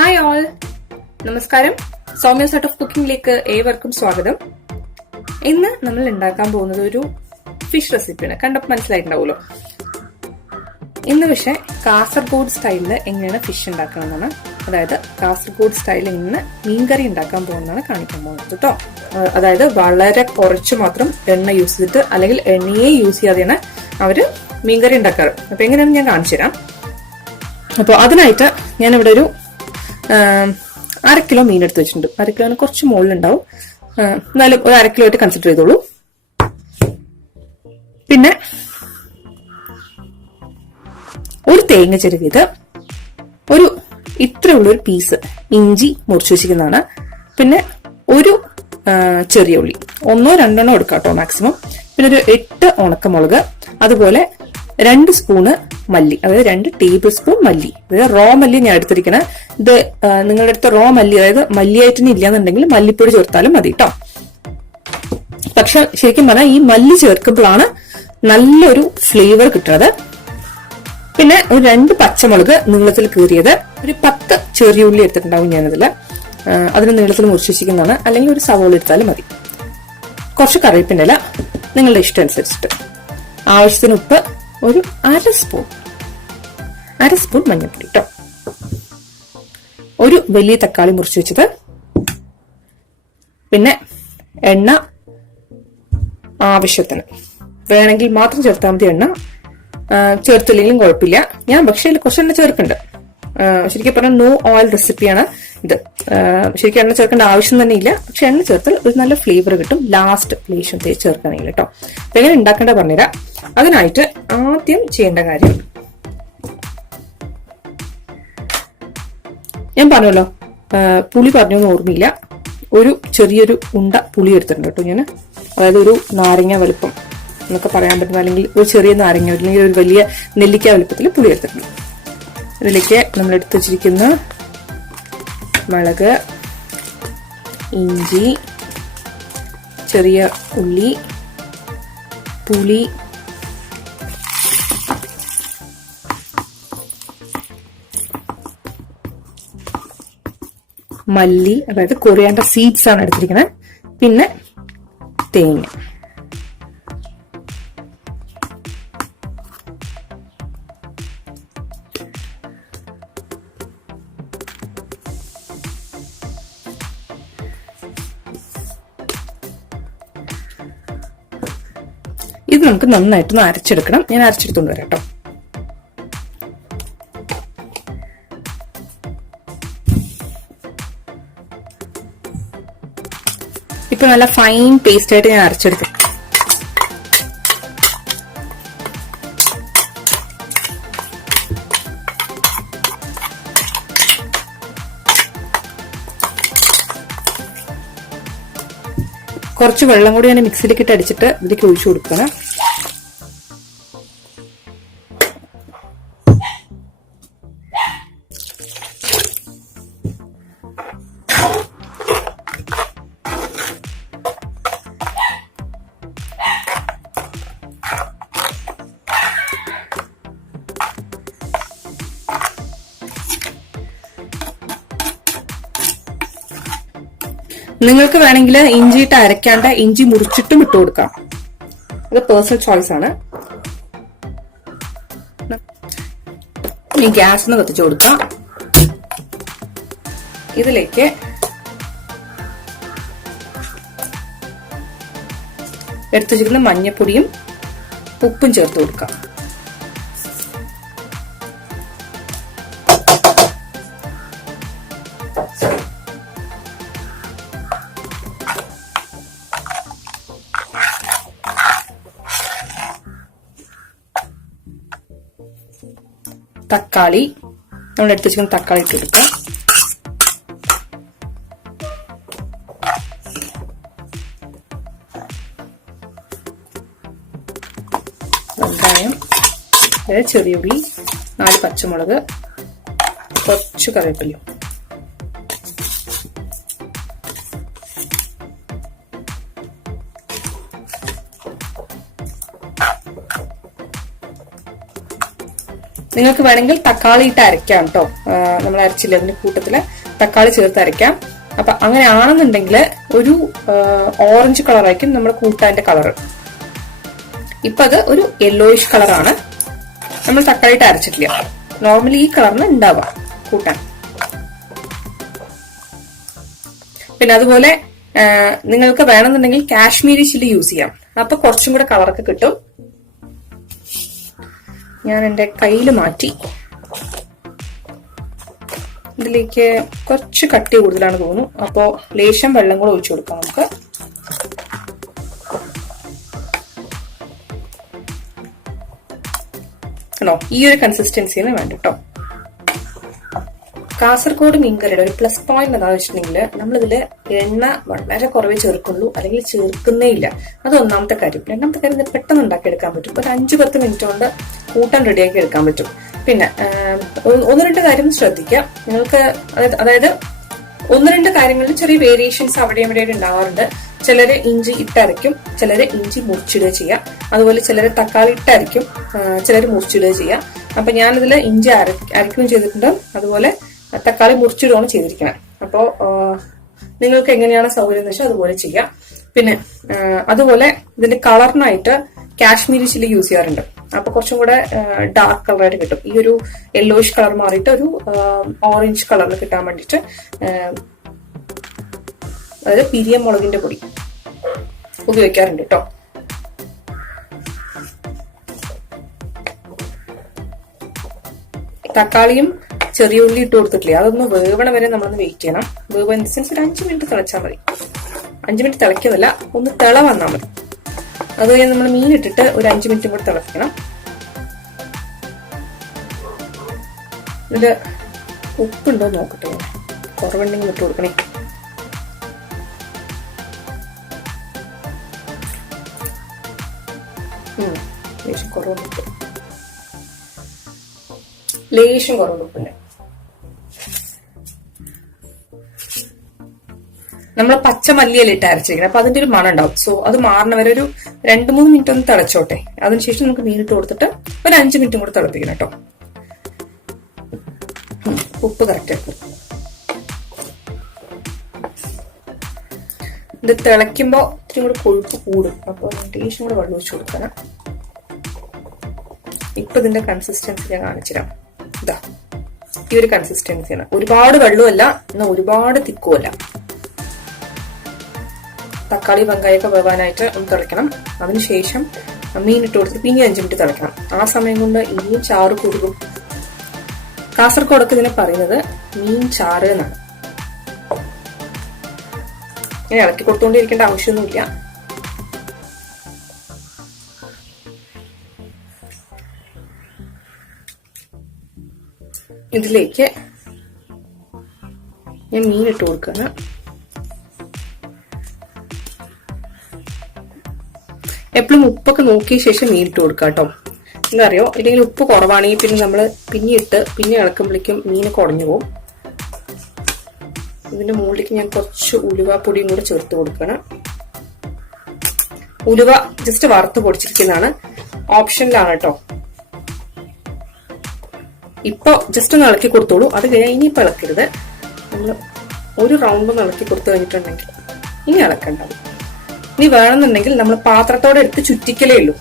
Hi all, നമസ്കാരം. Soumya's art of കുക്കിംഗിലേക്ക് ഏവർക്കും സ്വാഗതം. ഇന്ന് നമ്മൾ ഉണ്ടാക്കാൻ പോകുന്നത് ഒരു ഫിഷ് റെസിപ്പിയാണ്. കണ്ടപ്പോൾ മനസ്സിലായിട്ടുണ്ടാവുമല്ലോ. ഇന്ന് പക്ഷെ കാസർഗോഡ് സ്റ്റൈലിൽ എങ്ങനെയാണ് ഫിഷ് ഉണ്ടാക്കണമെന്നാണ്, അതായത് കാസർഗോഡ് സ്റ്റൈലിൽ എങ്ങനെ മീൻകറി ഉണ്ടാക്കാൻ പോകുന്നതാണ് കാണിക്കാൻ പോകുന്നത് കേട്ടോ. അതായത് വളരെ കുറച്ച് മാത്രം എണ്ണ യൂസ് ചെയ്തിട്ട്, അല്ലെങ്കിൽ എണ്ണയെ യൂസ് ചെയ്യാതെയാണ് അവര് മീൻകറി ഉണ്ടാക്കാറ്. അപ്പൊ എങ്ങനെയാണെന്ന് ഞാൻ കാണിച്ചു തരാം. അപ്പോൾ അതിനായിട്ട് ഞാനിവിടെ ഒരു 1/2 കിലോ മീൻ എടുത്ത് വെച്ചിട്ടുണ്ട്. 1/2 കിലോന് കുറച്ച് മുകളിലുണ്ടാവും, എന്നാലും ഒരു 1/2 കിലോ ആയിട്ട് കൺസിഡർ ചെയ്തോളൂ. പിന്നെ ഒരു തേങ്ങ ചെരുവിയത്, ഒരു ഇത്രയുള്ളൊരു പീസ് ഇഞ്ചി മുറിച്ചു വെച്ചിരിക്കുന്നതാണ്. പിന്നെ ഒരു ചെറിയ ഉള്ളി, 1-2 എടുക്കാം കേട്ടോ മാക്സിമം. പിന്നെ ഒരു 8 ഉണക്കമുളക്, അതുപോലെ 2 സ്പൂണ് മല്ലി, അതായത് 2 ടേബിൾ സ്പൂൺ മല്ലി. അതായത് റോ മല്ലി ഞാൻ എടുത്തിരിക്കണേ. ഇത് നിങ്ങളുടെ അടുത്ത് റോ മല്ലി, അതായത് മല്ലിയായിട്ട് ഇല്ലാന്നുണ്ടെങ്കിൽ മല്ലിപ്പൊടി ചേർത്താലും മതി കേട്ടോ. പക്ഷെ ശരിക്കും പറഞ്ഞാൽ ഈ മല്ലി ചേർക്കുമ്പോഴാണ് നല്ലൊരു ഫ്ലേവർ കിട്ടുന്നത്. പിന്നെ ഒരു 2 പച്ചമുളക് നീളത്തിൽ കീറിയത്, ഒരു 10 ചെറിയ ഉള്ളി എടുത്തിട്ടുണ്ടാവും ഞാനതില്. അതിന് നീളത്തിൽ മുറിച്ച് വെച്ചിരിക്കുന്നതാണ്, അല്ലെങ്കിൽ ഒരു സവോള എടുത്താലും മതി. കുറച്ച് കറിവേപ്പിൻ്റെ ഇല നിങ്ങളുടെ ഇഷ്ടം അനുസരിച്ചിട്ട്, ആവശ്യത്തിന് ഉപ്പ്, ഒരു 1/2 സ്പൂൺ മഞ്ഞൾപ്പൊടി കേട്ടോ. ഒരു വലിയ തക്കാളി മുറിച്ച് വെച്ചത്, പിന്നെ എണ്ണ ആവശ്യത്തിന്, വേണമെങ്കിൽ മാത്രം ചേർത്താൽ മതി. എണ്ണ ചേർത്തില്ലെങ്കിലും കുഴപ്പമില്ല. ഞാൻ പക്ഷേ ഇതിൽ കുറച്ച് എണ്ണ ചേർക്കുന്നുണ്ട്. ശരിക്കും പറഞ്ഞാൽ നോ ഓയിൽ റെസിപ്പിയാണ് ഇത്. ശരിക്കും എണ്ണ ചേർക്കേണ്ട ആവശ്യം തന്നെ ഇല്ല, പക്ഷെ എണ്ണ ചേർത്താൽ ഒരു നല്ല ഫ്ലേവർ കിട്ടും ലാസ്റ്റ് ലേശം ചേർക്കണമെങ്കിൽ കേട്ടോ. അപ്പൊ എങ്ങനെ ഉണ്ടാക്കേണ്ട പറഞ്ഞുതരാം. അതിനായിട്ട് ആദ്യം ചെയ്യേണ്ട കാര്യം, ഞാൻ പറഞ്ഞല്ലോ പുളി പറഞ്ഞൊന്നും ഓർമ്മയില്ല, ഒരു ചെറിയൊരു ഉണ്ട പുളി എടുത്തിട്ടുണ്ട് കേട്ടോ ഞാൻ. അതായത് ഒരു നാരങ്ങ വലുപ്പം എന്നൊക്കെ പറയാൻ പറ്റുന്ന, അല്ലെങ്കിൽ ഒരു ചെറിയ നാരങ്ങ, അല്ലെങ്കിൽ ഒരു വലിയ നെല്ലിക്ക വലുപ്പത്തിൽ പുളി എടുത്തിട്ടുണ്ട്. ഇതിലേക്ക് നമ്മൾ എടുത്തു വച്ചിരിക്കുന്ന മുളക്, ഇഞ്ചി, ചെറിയ ഉള്ളി, പുളി, മല്ലി, അതായത് കൊറിയാൻഡർ സീഡ്സ് ആണ് എടുത്തിരിക്കുന്നത്, പിന്നെ തേങ്ങ. ഇത് നമുക്ക് നന്നായിട്ടൊന്ന് അരച്ചെടുക്കണം. ഞാൻ അരച്ചെടുത്തോണ്ട് വരാം കേട്ടോ. ഇപ്പൊ നല്ല ഫൈൻ പേസ്റ്റ് ആയിട്ട് ഞാൻ അരച്ചെടുത്തു. കുറച്ച് വെള്ളം കൂടി ഞാൻ മിക്സിയിലേക്ക് ഇട്ട് അടിച്ചിട്ട് ഇതിലേക്ക് ഒഴിച്ചു കൊടുക്കണം. നിങ്ങൾക്ക് വേണമെങ്കിൽ ഇഞ്ചിയിട്ട് അരയ്ക്കാണ്ട് ഇഞ്ചി മുറിച്ചിട്ടും ഇട്ട് കൊടുക്കാം. അത് പേഴ്സണൽ ചോയ്സ് ആണ്. ഈ ഗ്യാസ് കത്തിച്ചു കൊടുക്കാം. ഇതിലേക്ക് എടുത്തു വെച്ചിരിക്കുന്ന മഞ്ഞപ്പൊടിയും ഉപ്പും ചേർത്ത് കൊടുക്കാം. തക്കാളി, നമ്മൾ എടുത്ത് വെച്ചിരിക്കുന്ന തക്കാളി ഇട്ട് കൊടുക്കാം. വെങ്കായം, ചെറിയ ഉള്ളി, 4 പച്ചമുളക്, കുറച്ച് കറിവേപ്പില. നിങ്ങൾക്ക് വേണമെങ്കിൽ തക്കാളി ഇട്ട് അരയ്ക്കാം കേട്ടോ. നമ്മൾ അരച്ചില്ല അതിന്റെ കൂട്ടത്തില് തക്കാളി ചേർത്ത് അരയ്ക്കാം. അപ്പൊ അങ്ങനെ ആണെന്നുണ്ടെങ്കിൽ ഒരു ഓറഞ്ച് കളറായിരിക്കും നമ്മുടെ കൂട്ടാന്റെ കളറ്. ഇപ്പൊ അത് ഒരു യെല്ലോയിഷ് കളറാണ്. നമ്മൾ തക്കാളി ഇട്ട് അരച്ചിട്ടില്ല. നോർമലി ഈ കളറിന് ഉണ്ടാവാം കൂട്ടാൻ. പിന്നെ അതുപോലെ നിങ്ങൾക്ക് വേണമെന്നുണ്ടെങ്കിൽ കാശ്മീരി ചില്ലി യൂസ് ചെയ്യാം. അപ്പൊ കുറച്ചും കൂടെ കളറൊക്കെ കിട്ടും. ഞാൻ എന്റെ കയ്യിൽ മാറ്റി. ഇതിലേക്ക് കുറച്ച് കട്ടി കൂടുതലാണ് തോന്നുന്നു. അപ്പോ ലേശം വെള്ളം കൂടെ ഒഴിച്ചു കൊടുക്കാം നമുക്ക്. ആണോ, ഈ ഒരു കൺസിസ്റ്റൻസിന് വേണ്ട കേട്ടോ. കാസർഗോഡ് മീൻകറിയുടെ ഒരു പ്ലസ് പോയിന്റ് എന്താണെന്ന് വെച്ചിട്ടുണ്ടെങ്കിൽ നമ്മളിതില് എണ്ണ വളരെ കുറവേ ചേർക്കുള്ളൂ, അല്ലെങ്കിൽ ചേർക്കുന്നേ ഇല്ല. അത് ഒന്നാമത്തെ കാര്യം. രണ്ടാമത്തെ കാര്യം, ഇത് പെട്ടെന്ന് ഉണ്ടാക്കിയെടുക്കാൻ പറ്റും. ഒരു 5-10 മിനിറ്റ് കൊണ്ട് കൂട്ടാൻ റെഡിയാക്കി എടുക്കാൻ പറ്റും. പിന്നെ 1-2 കാര്യം ശ്രദ്ധിക്കുക നിങ്ങൾക്ക്. അതായത് 1-2 കാര്യങ്ങളിൽ ചെറിയ വേരിയേഷൻസ് അവിടെ ഇവിടെ ഉണ്ടാവാറുണ്ട്. ചിലര് ഇഞ്ചി ഇട്ടരയ്ക്കും, ചിലര് ഇഞ്ചി മുറിച്ചിടുക ചെയ്യാം. അതുപോലെ ചിലര് തക്കാളി ഇട്ടരയ്ക്കും, ചിലര് മുറിച്ചിടുക ചെയ്യാം. അപ്പൊ ഞാനിതിൽ ഇഞ്ചി അരയ്ക്കുകയും ചെയ്തിട്ടുണ്ട്, അതുപോലെ തക്കാളി മുറിച്ചിടുകയാണ് ചെയ്തിരിക്കുന്നത്. അപ്പോ നിങ്ങൾക്ക് എങ്ങനെയാണ് സൗകര്യം എന്ന് വെച്ചാൽ അതുപോലെ ചെയ്യാം. പിന്നെ അതുപോലെ ഇതിന്റെ കളറിനായിട്ട് കാശ്മീരി ചില്ലി യൂസ് ചെയ്യാറുണ്ട്. അപ്പൊ കുറച്ചും കൂടെ ഡാർക്ക് കളറായിട്ട് കിട്ടും. ഈ ഒരു യെല്ലോയിഷ് കളർ മാറിയിട്ട് ഒരു ഓറഞ്ച് കളറിൽ കിട്ടാൻ വേണ്ടിയിട്ട്, അതായത് പിരിയ മുളകിന്റെ പൊടി ഉപയോഗിക്കാറുണ്ട് കേട്ടോ. തക്കാളിയും ചെറിയ ഉള്ളി ഇട്ട് കൊടുത്തിട്ടില്ലേ, അതൊന്ന് വേവണ വരെ നമ്മളൊന്ന് വെയിറ്റ് ചെയ്യണം. വേവ് ഇൻ ദ സെൻസ് ഒരു 5 മിനിറ്റ് തിളച്ചാൽ മതി. 5 മിനിറ്റ് തിളയ്ക്കുന്നില്ല, ഒന്ന് തിള വന്നാൽ മതി. അത് കഴിഞ്ഞ് നമ്മൾ മീൻ ഇട്ടിട്ട് ഒരു 5 മിനിറ്റും കൂടെ തിളപ്പിക്കണം. ഇതില് ഉപ്പുണ്ടോ നോക്കട്ടെ, കുറവുണ്ടെങ്കിൽ ഇട്ട് കൊടുക്കണേ. ലേശം കുറവുണ്ട്, ലേശം കുറവുണ്ട്. നമ്മൾ പച്ചമല്ലിയല്ല ഇട്ട് അരച്ചിരിക്കണം. അപ്പൊ അതിന്റെ ഒരു മണം ഉണ്ടാവും. സോ അത് മാറണ വരെ ഒരു 2-3 മിനിറ്റ് ഒന്ന് തിളച്ചോട്ടെ. അതിനുശേഷം നമുക്ക് മീനിട്ട് കൊടുത്തിട്ട് ഒരു 5 മിനിറ്റും കൂടെ തിളപ്പിക്കണം കേട്ടോ. ഉപ്പ് കറക്റ്റ് ആക്കും. ഇത് തിളയ്ക്കുമ്പോ ഇത്തിരി കൂടെ കൊഴുപ്പ് കൂടും. അപ്പൊ ലേശം കൂടെ വെള്ളം ഒഴിച്ചു കൊടുക്കണം. ഇപ്പൊ ഇതിന്റെ കൺസിസ്റ്റൻസി ഞാൻ കാണിച്ചുതരാം. ഇതാ ഈ ഒരു കൺസിസ്റ്റൻസിയാണ്. ഒരുപാട് വെള്ളമല്ല, എന്നാൽ ഒരുപാട് തിക്കുമല്ല. തക്കാളി വെങ്കായൊക്കെ വേവാനായിട്ട് ഒന്ന് തിളയ്ക്കണം. അതിനുശേഷം മീൻ ഇട്ട് കൊടുത്തിട്ട് പിന്നെ 5 മിനിറ്റ് തിളയ്ക്കണം. ആ സമയം കൊണ്ട് ഇനിയും ചാറ് കുറുകും. കാസർഗോഡൊക്കെ ഇതിനെ പറയുന്നത് മീൻ ചാറ് എന്നാണ്. ഇങ്ങനെ ഇളക്കി കൊടുത്തുകൊണ്ടിരിക്കേണ്ട ആവശ്യമൊന്നുമില്ല. ഇതിലേക്ക് ഞാൻ മീൻ ഇട്ട് കൊടുക്കുകയാണ്. എപ്പോഴും ഉപ്പൊക്കെ നോക്കിയ ശേഷം മീൻ ഇട്ട് കൊടുക്കുക കേട്ടോ. എന്താ അറിയോ, ഇല്ലെങ്കിൽ ഉപ്പ് കുറവാണെങ്കിൽ പിന്നെ നമ്മൾ പിന്നെ ഇളക്കുമ്പോഴേക്കും മീൻ കുടഞ്ഞു പോകും. ഇതിന്റെ മുകളിലേക്ക് ഞാൻ കുറച്ച് ഉലുവ പൊടിയും കൂടെ ചേർത്ത് കൊടുക്കണം. ഉലുവ ജസ്റ്റ് വറുത്ത് പൊടിച്ചിരിക്കുന്നതാണ്, ഓപ്ഷനിലാണ് കേട്ടോ. ഇപ്പൊ ജസ്റ്റ് ഒന്ന് ഇളക്കി കൊടുത്തോളൂ. അത് കഴിഞ്ഞാൽ ഇനിയിപ്പോൾ ഇളക്കരുത്. നമ്മൾ ഒരു റൗണ്ട് ഒന്ന് ഇളക്കി കൊടുത്തു കഴിഞ്ഞിട്ടുണ്ടെങ്കിൽ ഇനി ഇളക്കണ്ടാവും. ഇനി വേണമെന്നുണ്ടെങ്കിൽ നമ്മൾ പാത്രത്തോടെ എടുത്ത് ചുറ്റിക്കലേ ഉള്ളൂ.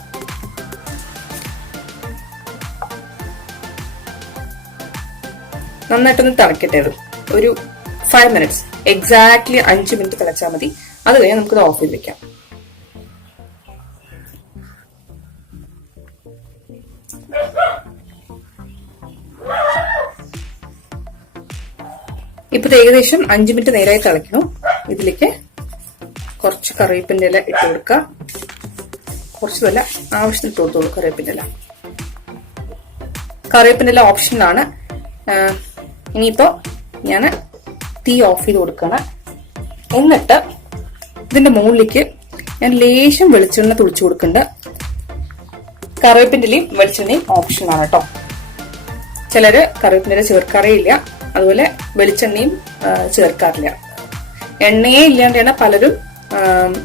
നന്നായിട്ടൊന്ന് തിളക്കട്ടെ. ഒരു 5 മിനിറ്റ്സ്, എക്സാക്ട്ലി 5 മിനിറ്റ് തിളച്ചാൽ മതി. അത് കഴിഞ്ഞാൽ നമുക്കിത് ഓഫ് ചെയ്ത് വെക്കാം. ഇപ്പൊ ഏകദേശം 5 മിനിറ്റ് നേരായി തിളയ്ക്കണം. ഇതിലേക്ക് കുറച്ച് കറിവേപ്പിന്റെ ഇല ഇട്ട് കൊടുക്കുക. കുറച്ച് വില ആവശ്യത്തിന് ഇട്ട് കൊടുത്തോളൂ. കറിവേപ്പിന്റെ ഇല ഓപ്ഷനിലാണ്. ഇനിയിപ്പോ ഞാൻ തീ ഓഫ് ചെയ്ത് കൊടുക്കണം. എന്നിട്ട് ഇതിന്റെ മുകളിലേക്ക് ഞാൻ ലേശം വെളിച്ചെണ്ണ തുളിച്ചു കൊടുക്കുന്നുണ്ട്. കറിവേപ്പിന്റെ ഇലയും വെളിച്ചെണ്ണയും ഓപ്ഷനാണ് കേട്ടോ. ചിലര് കറിവേപ്പിന്റെ ഇല ചേർക്കാറേയില്ല, അതുപോലെ വെളിച്ചെണ്ണയും ചേർക്കാറില്ല. എണ്ണയെ ഇല്ലാണ്ടാണ് പലരും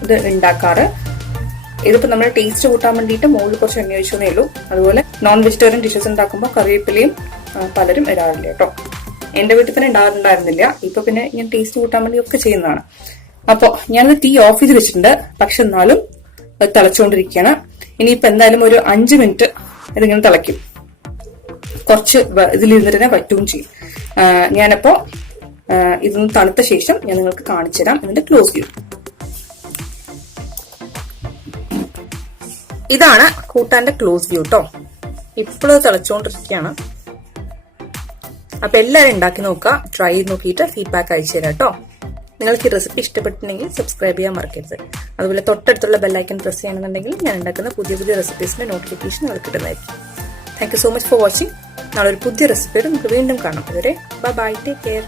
ഇത് ഉണ്ടാക്കാറ്. ഇതിപ്പോ നമ്മൾ ടേസ്റ്റ് കൂട്ടാൻ വേണ്ടിയിട്ട് മുകളിൽ കുറച്ച് എണ്ണ ഒഴിച്ചതേ ഉള്ളൂ. അതുപോലെ നോൺ വെജിറ്റേറിയൻ ഡിഷസ് ഉണ്ടാക്കുമ്പോൾ കറിവേപ്പിലയും പലരും ഇടാറില്ല കേട്ടോ. എന്റെ വീട്ടിൽ തന്നെ ഉണ്ടായിരുന്നില്ല. ഇപ്പൊ പിന്നെ ഞാൻ ടേസ്റ്റ് കൂട്ടാൻ വേണ്ടി ഒക്കെ ചെയ്യുന്നതാണ്. അപ്പൊ ഞാനത് തീ ഓഫ് ചെയ്ത് വെച്ചിട്ടുണ്ട്. പക്ഷെ എന്നാലും അത് തിളച്ചുകൊണ്ടിരിക്കുകയാണ്. ഇനിയിപ്പോ എന്തായാലും ഒരു 5 മിനിറ്റ് ഇതിങ്ങനെ തിളയ്ക്കും. കുറച്ച് ഇതിലിരുന്നിട്ട് തന്നെ പറ്റുകയും ചെയ്യും. ഞാനപ്പോ ഇതൊന്ന് തണുത്ത ശേഷം ഞാൻ നിങ്ങൾക്ക് കാണിച്ചു തരാം. എന്നിട്ട് ക്ലോസ് ചെയ്യും. ഇതാണ് കൂട്ടാന്റെ ക്ലോസ് വ്യൂ കേട്ടോ. ഇപ്പോഴും തിളച്ചുകൊണ്ടിരിക്കുകയാണ്. അപ്പൊ എല്ലാവരും ഉണ്ടാക്കി നോക്കുക. ട്രൈ ചെയ്ത് നോക്കിയിട്ട് ഫീഡ്ബാക്ക് അയച്ചു തരാം കേട്ടോ. നിങ്ങൾക്ക് ഈ റെസിപ്പി ഇഷ്ടപ്പെട്ടിട്ടുണ്ടെങ്കിൽ സബ്സ്ക്രൈബ് ചെയ്യാൻ മറക്കരുത്. അതുപോലെ തൊട്ടടുത്തുള്ള ബെല്ലൈക്കൺ പ്രസ് ചെയ്യണമെന്നുണ്ടെങ്കിൽ ഞാൻ ഉണ്ടാക്കുന്ന പുതിയ പുതിയ റെസിപ്പീസിന്റെ നോട്ടിഫിക്കേഷൻ നിങ്ങൾക്ക് കിട്ടുന്നതായിരിക്കും. Thank you so much for watching. നാളെ ഒരു പുതിയ റെസിപ്പിയോട് നമുക്ക് വീണ്ടും കാണാം. അതുവരെ ബൈ, ടേക്ക് കെയർ.